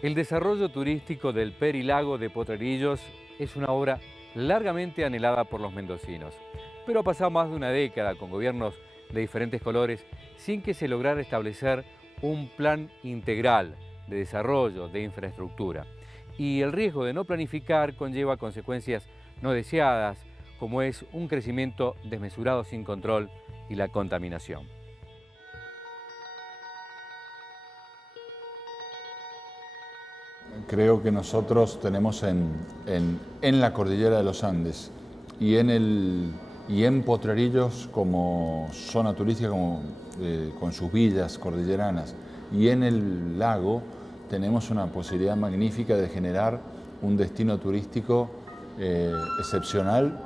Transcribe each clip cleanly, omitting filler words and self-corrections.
El desarrollo turístico del Perilago de Potrerillos es una obra largamente anhelada por los mendocinos, pero ha pasado más de una década con gobiernos de diferentes colores sin que se lograra establecer un plan integral de desarrollo de infraestructura. Y el riesgo de no planificar conlleva consecuencias no deseadas, como es un crecimiento desmesurado sin control y la contaminación. Creo que nosotros tenemos en la cordillera de los Andes y en Potrerillos como zona turística, con sus villas cordilleranas, y en el lago tenemos una posibilidad magnífica de generar un destino turístico excepcional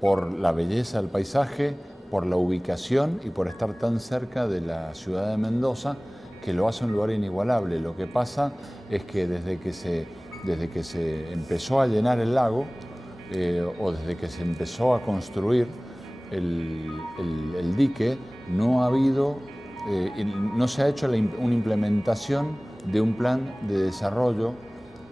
por la belleza del paisaje, por la ubicación y por estar tan cerca de la ciudad de Mendoza, que lo hace un lugar inigualable. Lo que pasa es que desde que se empezó a llenar el lago, o desde que se empezó a construir el dique, no se ha hecho una implementación de un plan de desarrollo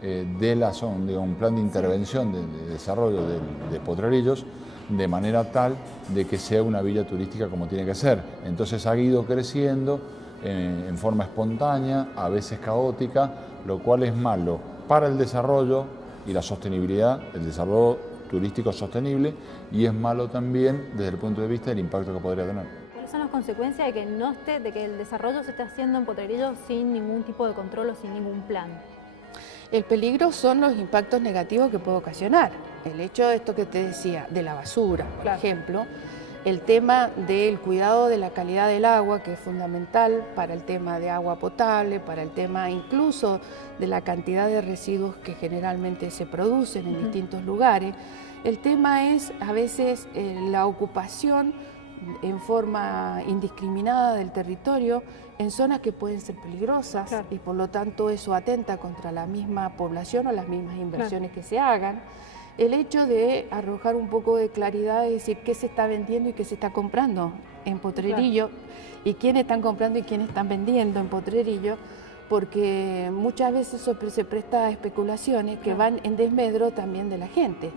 de la zona, de un plan de intervención de desarrollo de Potrerillos, de manera tal de que sea una villa turística como tiene que ser. Entonces ha ido creciendo en forma espontánea, a veces caótica, lo cual es malo para el desarrollo y la sostenibilidad, el desarrollo turístico sostenible, y es malo también desde el punto de vista del impacto que podría tener. ¿Cuáles son las consecuencias de que el desarrollo se esté haciendo en Potrerillos sin ningún tipo de control o sin ningún plan? El peligro son los impactos negativos que puede ocasionar. El hecho de esto que te decía, de la basura, por ejemplo, el tema del cuidado de la calidad del agua, que es fundamental para el tema de agua potable, para el tema incluso de la cantidad de residuos que generalmente se producen en distintos lugares. El tema es a veces la ocupación en forma indiscriminada del territorio en zonas que pueden ser peligrosas, y por lo tanto eso atenta contra la misma población o las mismas inversiones que se hagan. El hecho de arrojar un poco de claridad, es decir, qué se está vendiendo y qué se está comprando en Potrerillo, y quiénes están comprando y quiénes están vendiendo en Potrerillo, porque muchas veces eso se presta a especulaciones que van en desmedro también de la gente.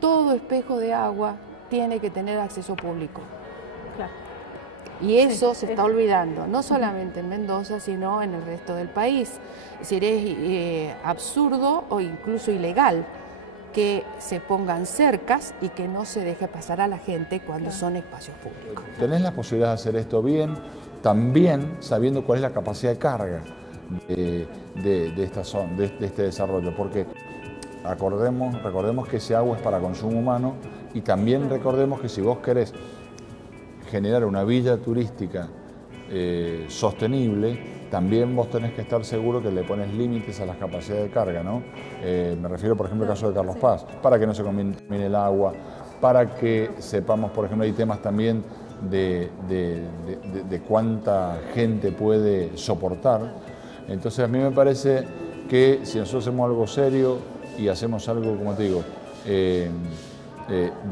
Todo espejo de agua tiene que tener acceso público. Y eso se está olvidando, no solamente en Mendoza, sino en el resto del país. Es decir, es absurdo o incluso ilegal que se pongan cercas y que no se deje pasar a la gente cuando son espacios públicos. Tenés la posibilidad de hacer esto bien, también sabiendo cuál es la capacidad de carga de esta zona, de este desarrollo, porque recordemos que ese agua es para consumo humano, y también recordemos que si vos querés generar una villa turística sostenible, también vos tenés que estar seguro que le pones límites a las capacidades de carga, ¿no? Me refiero, por ejemplo, al caso de Carlos Paz, para que no se contamine el agua, para que sepamos, por ejemplo, hay temas también de cuánta gente puede soportar. Entonces, a mí me parece que si nosotros hacemos algo serio y hacemos algo, como te digo,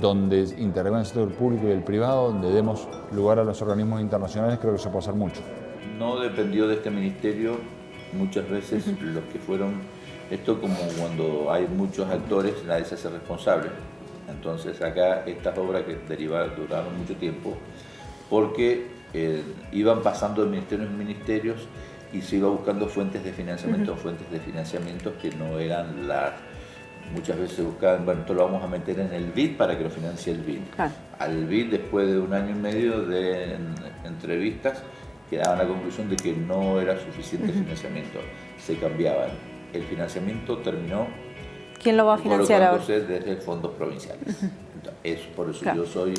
donde intervenga el sector público y el privado, donde demos lugar a los organismos internacionales, creo que se puede hacer mucho. No dependió de este ministerio muchas veces los que fueron, esto como cuando hay muchos actores, nadie se hace responsable. Entonces acá estas obras que duraron mucho tiempo, porque iban pasando de ministerios en ministerios y se iba buscando fuentes de financiamiento, que no eran las... Muchas veces se buscaban, bueno, esto lo vamos a meter en el BID para que lo financie el BID. Al BID, después de 1 año y medio de entrevistas, quedaba la conclusión de que no era suficiente financiamiento, se cambiaban. El financiamiento terminó. ¿Quién lo va a financiar ahora? Desde fondos provinciales. Entonces, por eso yo soy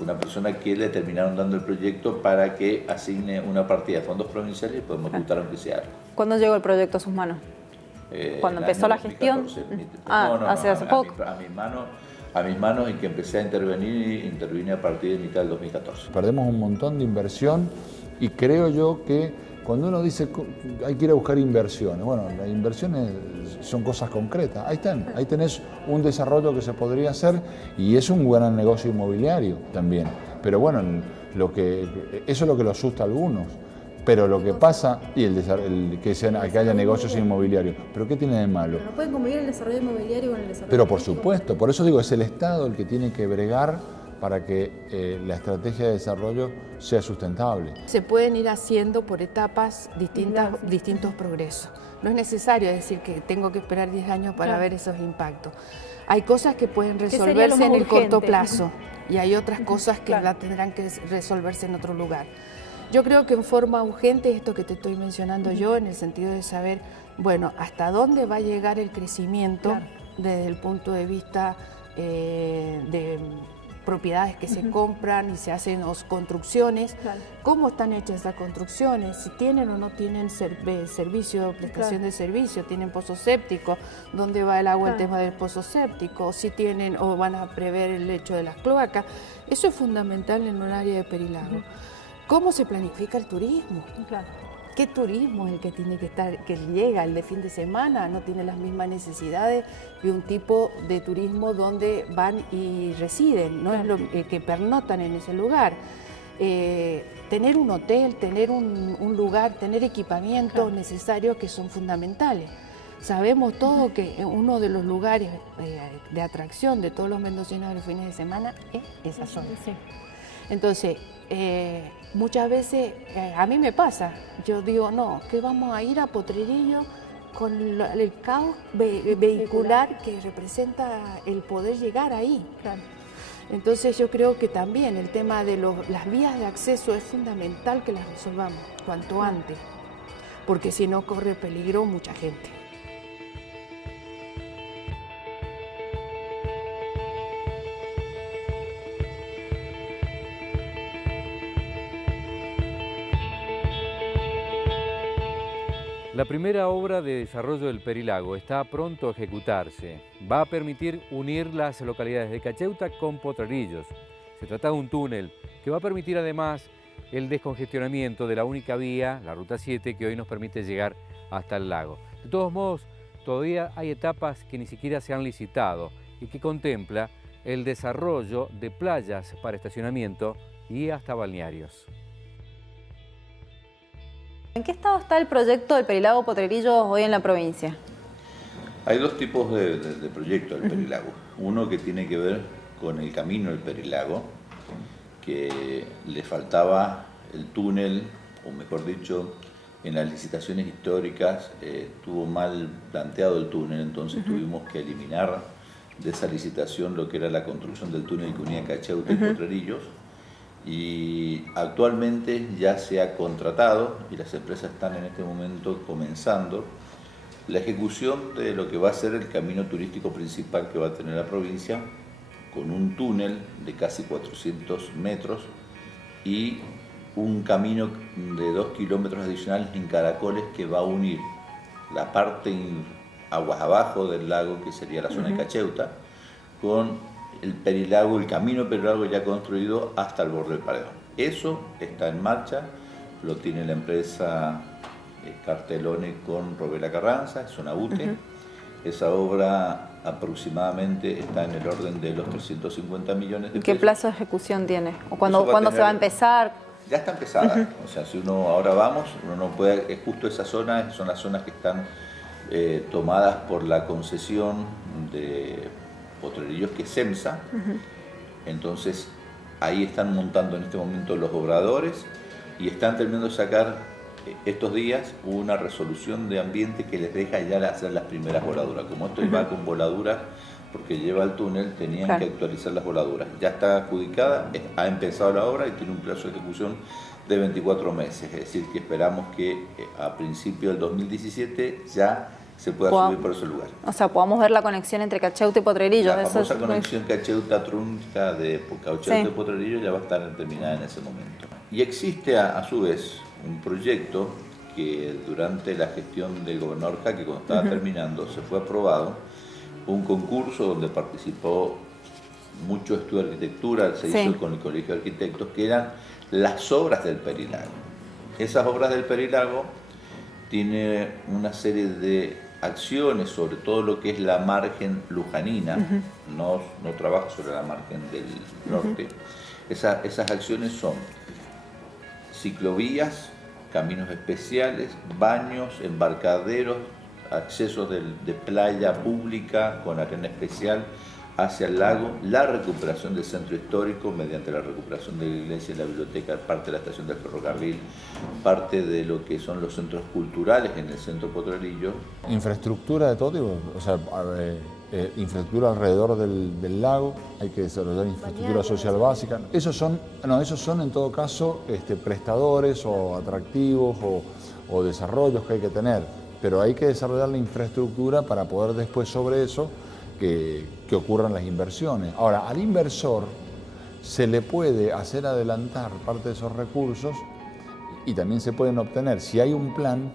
una persona que le terminaron dando el proyecto para que asigne una partida de fondos provinciales y podemos ejecutar aunque sea algo. ¿Cuándo llegó el proyecto a sus manos? ¿Cuándo empezó la gestión? Hace poco. A mis manos, en que empecé a intervine a partir de mitad del 2014. Perdemos un montón de inversión, y creo yo que cuando uno dice hay que ir a buscar inversiones, bueno, las inversiones son cosas concretas, ahí están, ahí tenés un desarrollo que se podría hacer, y es un gran negocio inmobiliario también. Pero bueno, eso es lo que lo asusta a algunos, Pero lo que pasa, y que haya negocios inmobiliarios, ¿pero qué tiene de malo? Pero no pueden convivir el desarrollo inmobiliario con el desarrollo Pero por turístico. supuesto, por eso digo, es el Estado el que tiene que bregar para que la estrategia de desarrollo sea sustentable. Se pueden ir haciendo por etapas distintos progresos. No es necesario decir que tengo que esperar 10 años para ver esos impactos. Hay cosas que pueden resolverse en el corto plazo y hay otras cosas que tendrán que resolverse en otro lugar. Yo creo que en forma urgente, esto que te estoy mencionando yo, en el sentido de saber, bueno, hasta dónde va a llegar el crecimiento desde el punto de vista de propiedades que se compran y se hacen construcciones, cómo están hechas esas construcciones, si tienen o no tienen servicio, prestación de servicio, tienen pozo séptico, dónde va el agua, el tema del pozo séptico, si tienen o van a prever el lecho de las cloacas. Eso es fundamental en un área de Perilago. ¿Cómo se planifica el turismo? ¿Qué turismo es el que tiene que estar, que llega el de fin de semana? No tiene las mismas necesidades que un tipo de turismo donde van y residen, no es lo que pernotan en ese lugar. Tener un hotel, tener un lugar, tener equipamientos necesarios que son fundamentales. Sabemos todo que uno de los lugares de atracción de todos los mendocinos los fines de semana es esa zona. Entonces, muchas veces, a mí me pasa, yo digo, no, que vamos a ir a Potrerillos con el caos vehicular que representa el poder llegar ahí. Entonces yo creo que también el tema de las vías de acceso es fundamental que las resolvamos cuanto antes, porque si no corre peligro mucha gente. La primera obra de desarrollo del Perilago está pronto a ejecutarse. Va a permitir unir las localidades de Cacheuta con Potrerillos. Se trata de un túnel que va a permitir además el descongestionamiento de la única vía, la Ruta 7, que hoy nos permite llegar hasta el lago. De todos modos, todavía hay etapas que ni siquiera se han licitado y que contempla el desarrollo de playas para estacionamiento y hasta balnearios. ¿En qué estado está el proyecto del Perilago Potrerillos hoy en la provincia? Hay dos tipos de proyectos del Perilago. Uno que tiene que ver con el camino del Perilago, que le faltaba el túnel, o mejor dicho, en las licitaciones históricas estuvo mal planteado el túnel, entonces tuvimos que eliminar de esa licitación lo que era la construcción del túnel que unía Cacheuta y Potrerillos. Y actualmente ya se ha contratado y las empresas están en este momento comenzando la ejecución de lo que va a ser el camino turístico principal que va a tener la provincia, con un túnel de casi 400 metros y un camino de 2 kilómetros adicionales en caracoles que va a unir la parte aguas abajo del lago, que sería la zona de Cacheuta, con el Perilago, el camino Perilago ya construido hasta el borde del paredón. Eso está en marcha, lo tiene la empresa Cartelone con Robela Carranza, es una UTE. Esa obra aproximadamente está en el orden de los 350 millones de pesos. ¿Qué plazo de ejecución tiene? ¿O cuándo se va a empezar? Ya está empezada, o sea, si uno ahora vamos, uno no puede, es justo esa zona, son las zonas que están tomadas por la concesión de Potrerillos, que es SEMSA. Entonces ahí están montando en este momento los obradores y están terminando de sacar estos días una resolución de ambiente que les deja ya hacer las primeras voladuras. Como esto va con voladuras porque lleva el túnel, tenían que actualizar las voladuras. Ya está adjudicada, ha empezado la obra y tiene un plazo de ejecución de 24 meses, es decir, que esperamos que a principios del 2017 ya se pueda subir por ese lugar. O sea, podamos ver la conexión entre Cacheuta y Potrerillos. La famosa conexión Cacheuta-Trunca de Cacheuta y Potrerillos ya va a estar terminada en ese momento. Y existe a su vez un proyecto que durante la gestión del gobernador Jaque, cuando estaba terminando, se fue aprobado, un concurso donde participó mucho estudio de arquitectura, se hizo con el Colegio de Arquitectos, que eran las obras del Perilago. Esas obras del Perilago tiene una serie de acciones sobre todo lo que es la margen lujanina, no trabaja sobre la margen del norte. Esas acciones son ciclovías, caminos especiales, baños, embarcaderos, accesos de playa pública con arena especial hacia el lago, la recuperación del centro histórico mediante la recuperación de la iglesia y la biblioteca, parte de la estación del ferrocarril, parte de lo que son los centros culturales en el centro Potrerillos. Infraestructura de todo tipo, o sea, infraestructura alrededor del lago, hay que desarrollar infraestructura social básica. Esos son en todo caso prestadores o atractivos o desarrollos que hay que tener, pero hay que desarrollar la infraestructura para poder después sobre eso que ocurran las inversiones. Ahora, al inversor se le puede hacer adelantar parte de esos recursos y también se pueden obtener, si hay un plan,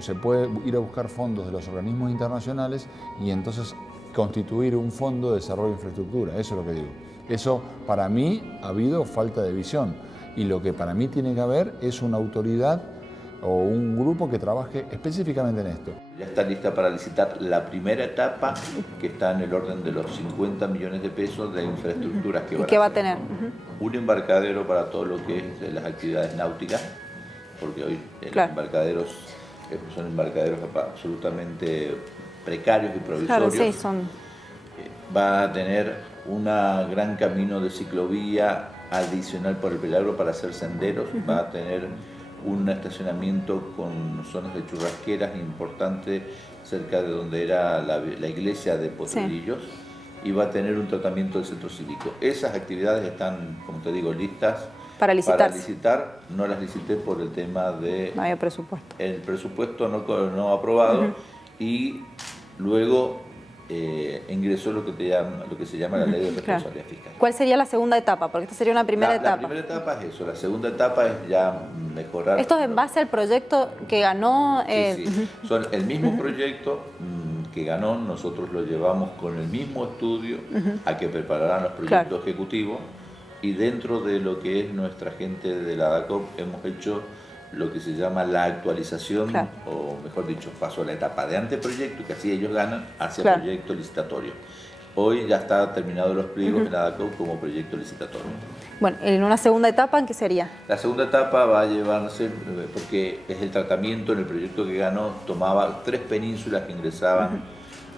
se puede ir a buscar fondos de los organismos internacionales y entonces constituir un fondo de desarrollo de infraestructura. Eso es lo que digo. Eso, para mí, ha habido falta de visión y lo que para mí tiene que haber es una autoridad o un grupo que trabaje específicamente en esto. Ya está lista para licitar la primera etapa, que está en el orden de los 50 millones de pesos de infraestructuras que ¿Y qué va a tener? Un embarcadero para todo lo que es las actividades náuticas, porque hoy los embarcaderos son embarcaderos absolutamente precarios y provisorios. Claro, sí, son. Va a tener un gran camino de ciclovía adicional por el Pelagro para hacer senderos, va a tener un estacionamiento con zonas de churrasqueras importante cerca de donde era la iglesia de Potrerillos, y va a tener un tratamiento del centro cívico. Esas actividades están, como te digo, listas para licitar. No las licité por el tema de... No había presupuesto. El presupuesto no aprobado, y luego ingresó lo que se llama la ley de responsabilidad fiscal. ¿Cuál sería la segunda etapa? Porque esta sería una primera etapa. La primera etapa es eso, la segunda etapa es ya mejorar... ¿Esto es en base al proyecto que ganó? Sí. Son el mismo proyecto que ganó, nosotros lo llevamos con el mismo estudio a que prepararan los proyectos ejecutivos, y dentro de lo que es nuestra gente de la ADACOP hemos hecho lo que se llama la actualización, o mejor dicho, pasó a la etapa de anteproyecto, que así ellos ganan, hacia proyecto licitatorio. Hoy ya está terminado los pliegos en la ADACOP como proyecto licitatorio. Bueno, en una segunda etapa, ¿en qué sería? La segunda etapa va a llevarse, porque es el tratamiento, en el proyecto que ganó, tomaba 3 penínsulas que ingresaban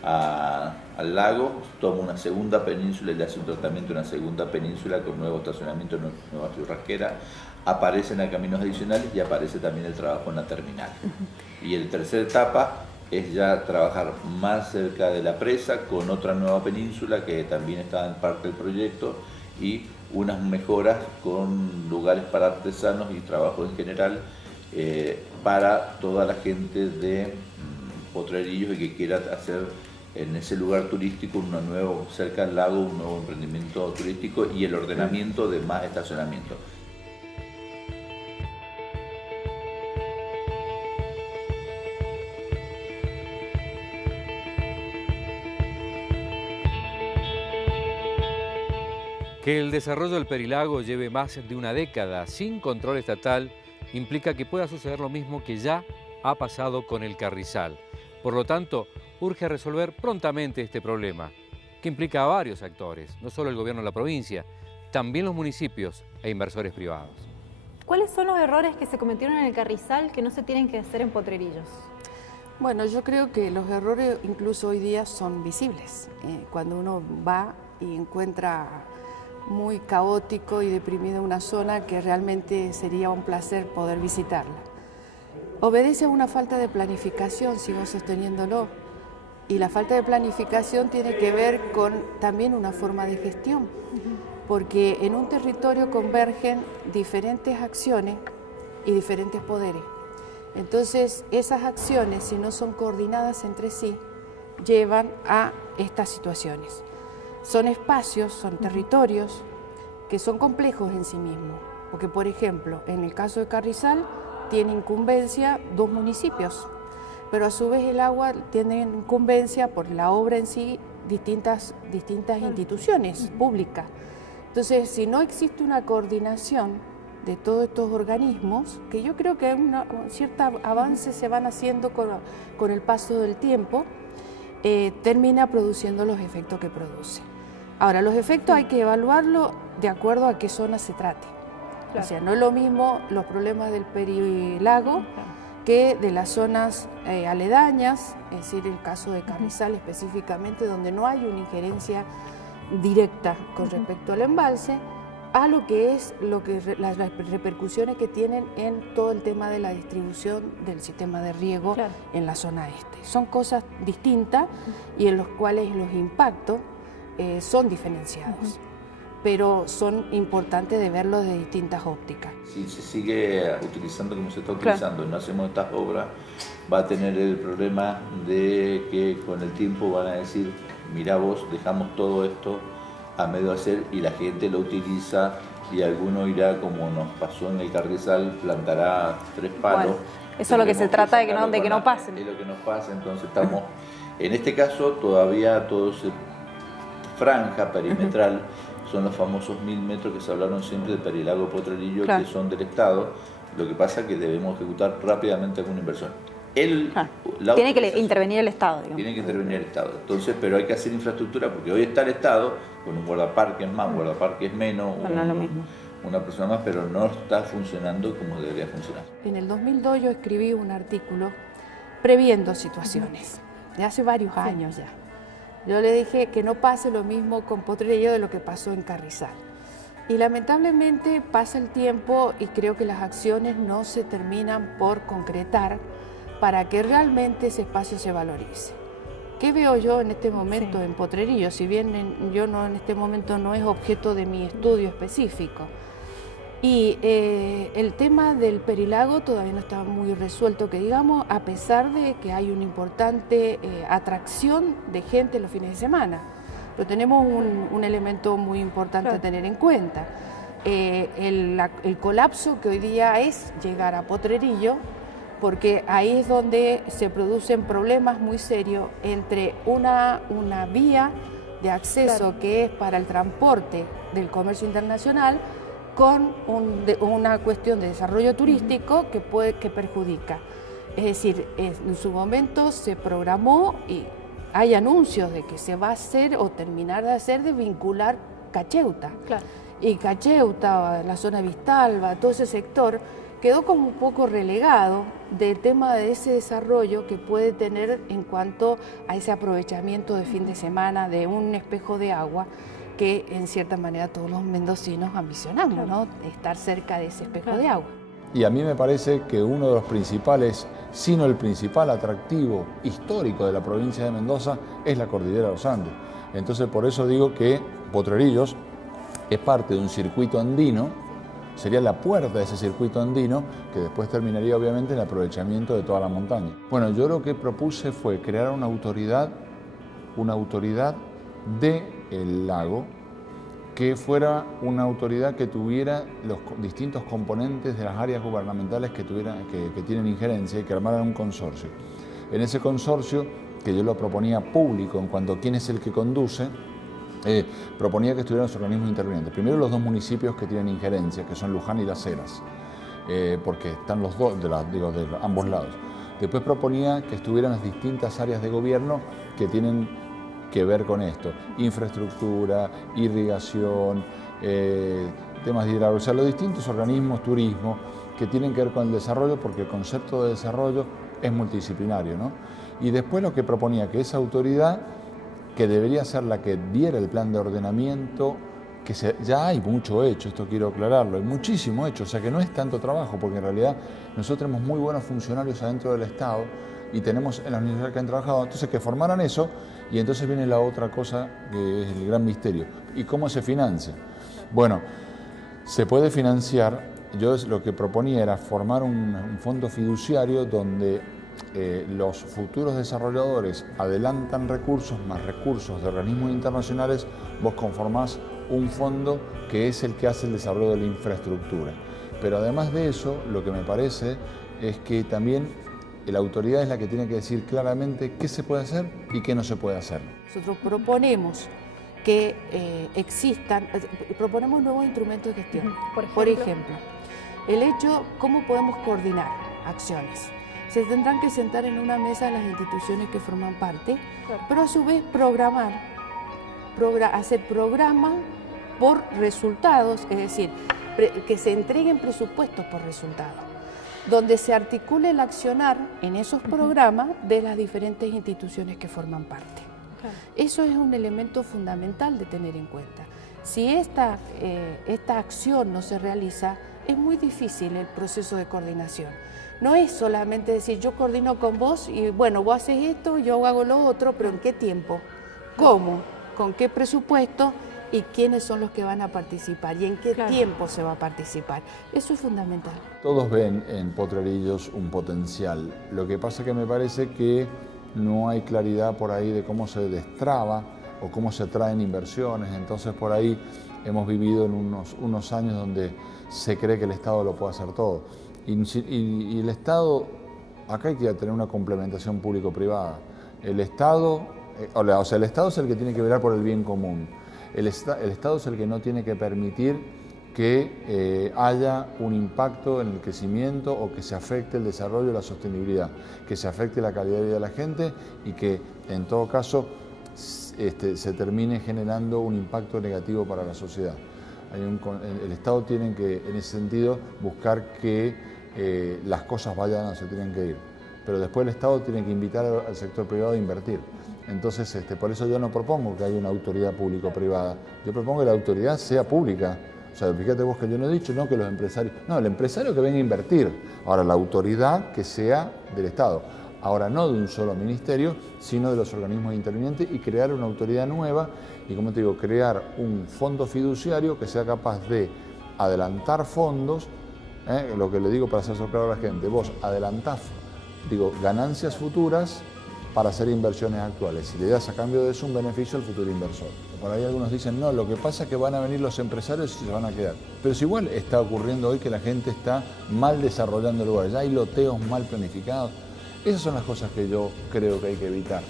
al lago, toma una segunda península y le hace un tratamiento en una segunda península con nuevo estacionamiento, nueva churrasquera, aparecen a caminos adicionales y aparece también el trabajo en la terminal. Y la tercera etapa es ya trabajar más cerca de la presa con otra nueva península que también está en parte del proyecto, y unas mejoras con lugares para artesanos y trabajo en general para toda la gente de Potrerillos y que quiera hacer en ese lugar turístico cerca del lago, un nuevo emprendimiento turístico y el ordenamiento de más estacionamiento. Que el desarrollo del Perilago lleve más de una década sin control estatal implica que pueda suceder lo mismo que ya ha pasado con el Carrizal. Por lo tanto, urge resolver prontamente este problema, que implica a varios actores, no solo el gobierno de la provincia, también los municipios e inversores privados. ¿Cuáles son los errores que se cometieron en el Carrizal que no se tienen que hacer en Potrerillos? Bueno, yo creo que los errores incluso hoy día son visibles. Cuando uno va y encuentra muy caótico y deprimido una zona que realmente sería un placer poder visitarla. Obedece a una falta de planificación, sigo sosteniéndolo, y la falta de planificación tiene que ver con también una forma de gestión, porque en un territorio convergen diferentes acciones y diferentes poderes. Entonces, esas acciones, si no son coordinadas entre sí, llevan a estas situaciones. Son espacios, son territorios que son complejos en sí mismos, porque por ejemplo, en el caso de Carrizal tiene incumbencia 2 municipios, pero a su vez el agua tiene incumbencia por la obra en sí distintas instituciones públicas. Entonces, si no existe una coordinación de todos estos organismos, que yo creo que un cierto avance se van haciendo con el paso del tiempo, termina produciendo los efectos que produce. Ahora, los efectos hay que evaluarlo de acuerdo a qué zona se trate. Claro. O sea, no es lo mismo los problemas del perilago que de las zonas aledañas, es decir, el caso de Carrizal específicamente, donde no hay una injerencia directa con respecto al embalse, a lo que es las repercusiones que tienen en todo el tema de la distribución del sistema de riego en la zona este. Son cosas distintas y en los cuales los impactos son diferenciados, pero son importantes de verlos de distintas ópticas. Si se sigue utilizando como se está utilizando y no hacemos estas obras, va a tener el problema de que con el tiempo van a decir, mirá vos, dejamos todo esto a medio hacer y la gente lo utiliza y alguno irá, como nos pasó en el Carrizal, plantará 3 palos. Bueno, eso es lo que se trata de que no pasen. Es lo que nos pasa, entonces estamos, en este caso todavía todo se franja perimetral, son los famosos 1000 metros que se hablaron siempre del Perilago Potrerillo, que son del Estado. Lo que pasa es que debemos ejecutar rápidamente alguna inversión. Tiene que intervenir el Estado, digamos. Tiene que intervenir el Estado. Entonces, pero hay que hacer infraestructura porque hoy está el Estado con un guardaparques más, guardaparques menos, no es lo mismo. Una persona más, pero no está funcionando como debería funcionar. En el 2002 yo escribí un artículo previendo situaciones, de hace varios años ya. Yo le dije que no pase lo mismo con Potrerillo de lo que pasó en Carrizal. Y lamentablemente pasa el tiempo y creo que las acciones no se terminan por concretar para que realmente ese espacio se valorice. ¿Qué veo yo en este momento en Potrerillo? Si bien en este momento no es objeto de mi estudio específico. Y el tema del Perilago todavía no está muy resuelto, que digamos, a pesar de que hay una importante atracción de gente los fines de semana. Pero tenemos un elemento muy importante a tener en cuenta. El colapso que hoy día es llegar a Potrerillo, porque ahí es donde se producen problemas muy serios entre una vía de acceso que es para el transporte del comercio internacional con una cuestión de desarrollo turístico que perjudica. Es decir, en su momento se programó y hay anuncios de que se va a hacer o terminar de hacer de vincular Cacheuta. Y Cacheuta, la zona de Vistalba, todo ese sector quedó como un poco relegado del tema de ese desarrollo que puede tener en cuanto a ese aprovechamiento de fin de semana de un espejo de agua que en cierta manera todos los mendocinos ambicionamos, ¿no? Estar cerca de ese espejo de agua. Y a mí me parece que uno de los principales, si no el principal atractivo histórico de la provincia de Mendoza es la cordillera de los Andes. Entonces por eso digo que Potrerillos es parte de un circuito andino, sería la puerta de ese circuito andino que después terminaría obviamente en el aprovechamiento de toda la montaña. Bueno, yo lo que propuse fue crear una autoridad del lago que fuera una autoridad que tuviera los distintos componentes de las áreas gubernamentales que tienen injerencia y que armaran un consorcio. En ese consorcio, que yo lo proponía público en cuanto a quién es el que conduce, proponía que estuvieran los organismos intervinientes. Primero los 2 municipios que tienen injerencia, que son Luján y Las Heras, porque están los dos de ambos lados. Después proponía que estuvieran las distintas áreas de gobierno que tienen que ver con esto: infraestructura, irrigación, temas de hidráulica, o sea, los distintos organismos, turismo, que tienen que ver con el desarrollo, porque el concepto de desarrollo es multidisciplinario, ¿no? Y después lo que proponía que esa autoridad, que debería ser la que diera el plan de ordenamiento, que ya hay mucho hecho, esto quiero aclararlo, hay muchísimo hecho, o sea que no es tanto trabajo, porque en realidad nosotros tenemos muy buenos funcionarios adentro del Estado y tenemos en las universidades que han trabajado, entonces que formaran eso, y entonces viene la otra cosa que es el gran misterio. ¿Y cómo se financia? Bueno, se puede financiar, yo lo que proponía era formar un fondo fiduciario donde los futuros desarrolladores adelantan recursos más recursos de organismos internacionales, vos conformás un fondo que es el que hace el desarrollo de la infraestructura. Pero además de eso, lo que me parece es que también la autoridad es la que tiene que decir claramente qué se puede hacer y qué no se puede hacer. Nosotros proponemos que proponemos nuevos instrumentos de gestión. Por ejemplo, el hecho, ¿cómo podemos coordinar acciones? Se tendrán que sentar en una mesa las instituciones que forman parte, pero a su vez hacer programas por resultados, es decir, que se entreguen presupuestos por resultado, donde se articule el accionar en esos programas de las diferentes instituciones que forman parte. Claro. Eso es un elemento fundamental de tener en cuenta. Si esta acción no se realiza, es muy difícil el proceso de coordinación. No es solamente decir yo coordino con vos y bueno, vos haces esto, yo hago lo otro, pero ¿en qué tiempo? ¿Cómo? ¿Con qué presupuesto? ¿Y quiénes son los que van a participar? ¿Y en qué tiempo se va a participar? Eso es fundamental. Todos ven en Potrerillos un potencial. Lo que pasa es que me parece que no hay claridad por ahí de cómo se destraba o cómo se traen inversiones. Entonces por ahí hemos vivido en unos años donde se cree que el Estado lo puede hacer todo. Y el Estado, acá hay que tener una complementación público-privada. El Estado, el Estado es el que tiene que velar por el bien común. El Estado es el que no tiene que permitir que haya un impacto en el crecimiento o que se afecte el desarrollo y la sostenibilidad, que se afecte la calidad de vida de la gente y que en todo caso se termine generando un impacto negativo para la sociedad. El Estado tiene que, en ese sentido, buscar que las cosas vayan a donde se tienen que ir. Pero después el Estado tiene que invitar al sector privado a invertir. Entonces, por eso yo no propongo que haya una autoridad público-privada. Yo propongo que la autoridad sea pública. O sea, fíjate vos que yo no he dicho, no que los empresarios... No, el empresario que venga a invertir. Ahora, la autoridad que sea del Estado. Ahora, no de un solo ministerio, sino de los organismos intervinientes y crear una autoridad nueva y, como te digo, crear un fondo fiduciario que sea capaz de adelantar fondos, lo que le digo para hacer claro a la gente, vos adelantás, ganancias futuras para hacer inversiones actuales. Si le das a cambio de eso un beneficio al futuro inversor. Por ahí algunos dicen, no, lo que pasa es que van a venir los empresarios y se van a quedar. Pero si igual está ocurriendo hoy que la gente está mal desarrollando lugares, ya hay loteos mal planificados. Esas son las cosas que yo creo que hay que evitar.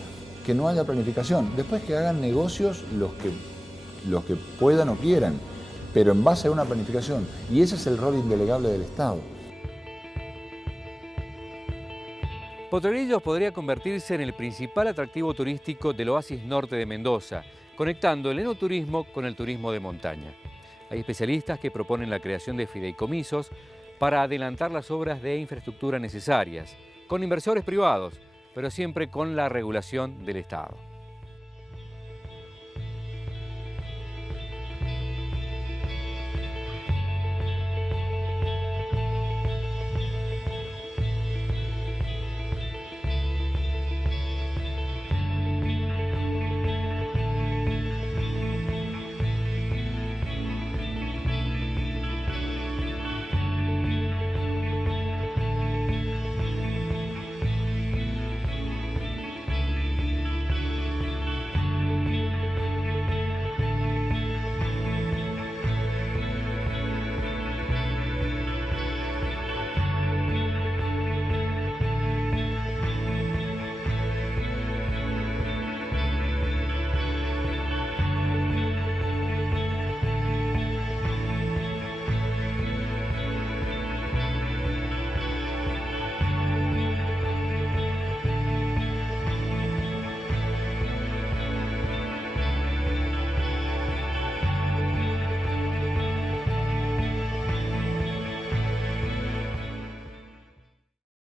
Que no haya planificación. Después que hagan negocios los que puedan o quieran, pero en base a una planificación. Y ese es el rol indelegable del Estado. Potrerillos podría convertirse en el principal atractivo turístico del oasis norte de Mendoza, conectando el enoturismo con el turismo de montaña. Hay especialistas que proponen la creación de fideicomisos para adelantar las obras de infraestructura necesarias, con inversores privados, pero siempre con la regulación del Estado.